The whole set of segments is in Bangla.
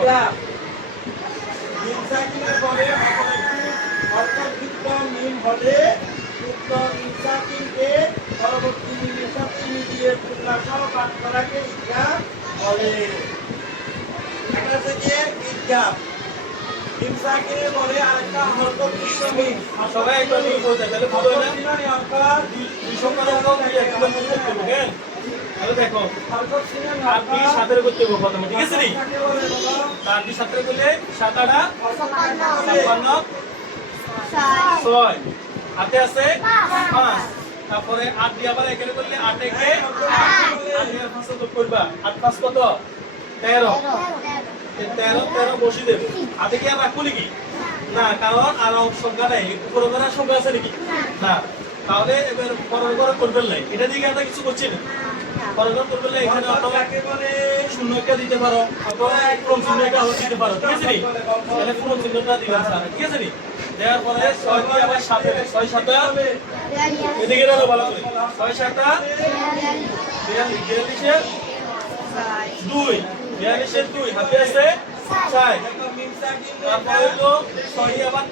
বিজ্ঞাপ মিনসাকিনের পরে অর্থযুক্ত মিম হলে যুক্ত মিনসাকিনকে পরবর্তী মিমের সাথে মিলিয়ে পূর্ণাসহ পাঠ করাকে বিজ্ঞাপ বলে এটা থেকে বিজ্ঞাপ মিনসাকিনের পরে আরেকটা অর্থযুক্ত মিম সবাই একটু আমি বলতে তাহলে ভালো না? অর্থাৎ দুই সংখ্যা দুই এক দেখো। দুই অর্থাৎ সাতের করতে হবে প্রথমে তারপরে আট দিয়ে আবার এখানে করলে আট করবা? আট পাঁচ কত? তেরো। তেরো তেরো বসি দেবে। হাতে কি আর রাখব নাকি? না, কারণ আর সংখ্যা নাই। উপরে সংখ্যা আছে নাকি? না। তাহলে এবার পরের করে করবেন নাই। এটা দিকে আমরা কিছু করছি না দিতে পারো দিতে পারো। ঠিক আছে তাহলে চিহ্নটা দিবেন স্যার। ঠিক আছে দেওয়ার পরে ছয় দিয়ে আবার সাথে ছয় সাথে এদিকে দাও ভালো করে। ছয় সাতটা বিয়াল্লিশ। বিয়াল্লিশে দুই। বিয়াল্লিশের দুই। হাতে আছে? মিনসাকিন তারপরে হলো ছয় আবার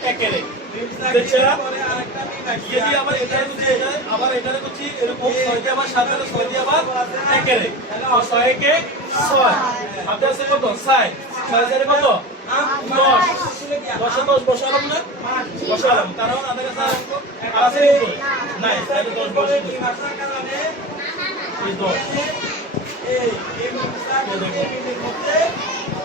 যদি আবার এটারে করছি আবার এটারে করছি এরকম দিয়ে আবার ছয় দিয়ে আবার ছয় একে ছয় ছয় চারে কারণ আমাদের কাছে নাই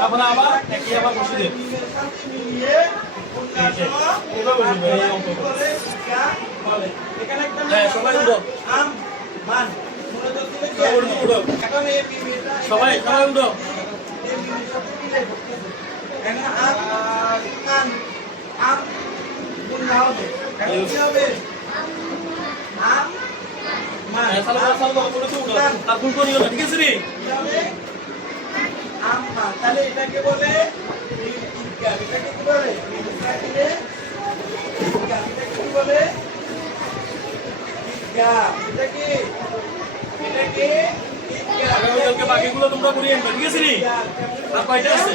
তারপরে আবার একে আবার বসে দেবো হ্যাঁ, সবাই। সবাই উঠো, হ্যাঁ ঠিক আছে নি আম্মা তাহলে এটাকে বলে ইজ্ঞাপ এটাকে কি বলে? ইজ্ঞাপিলে এটাকে কি বলে? ইজ্ঞাপ এটা কি? এটা কি? বাকিগুলো তোমরা করিয়ে ঠিক আছে নি? আর কয়টা আছে?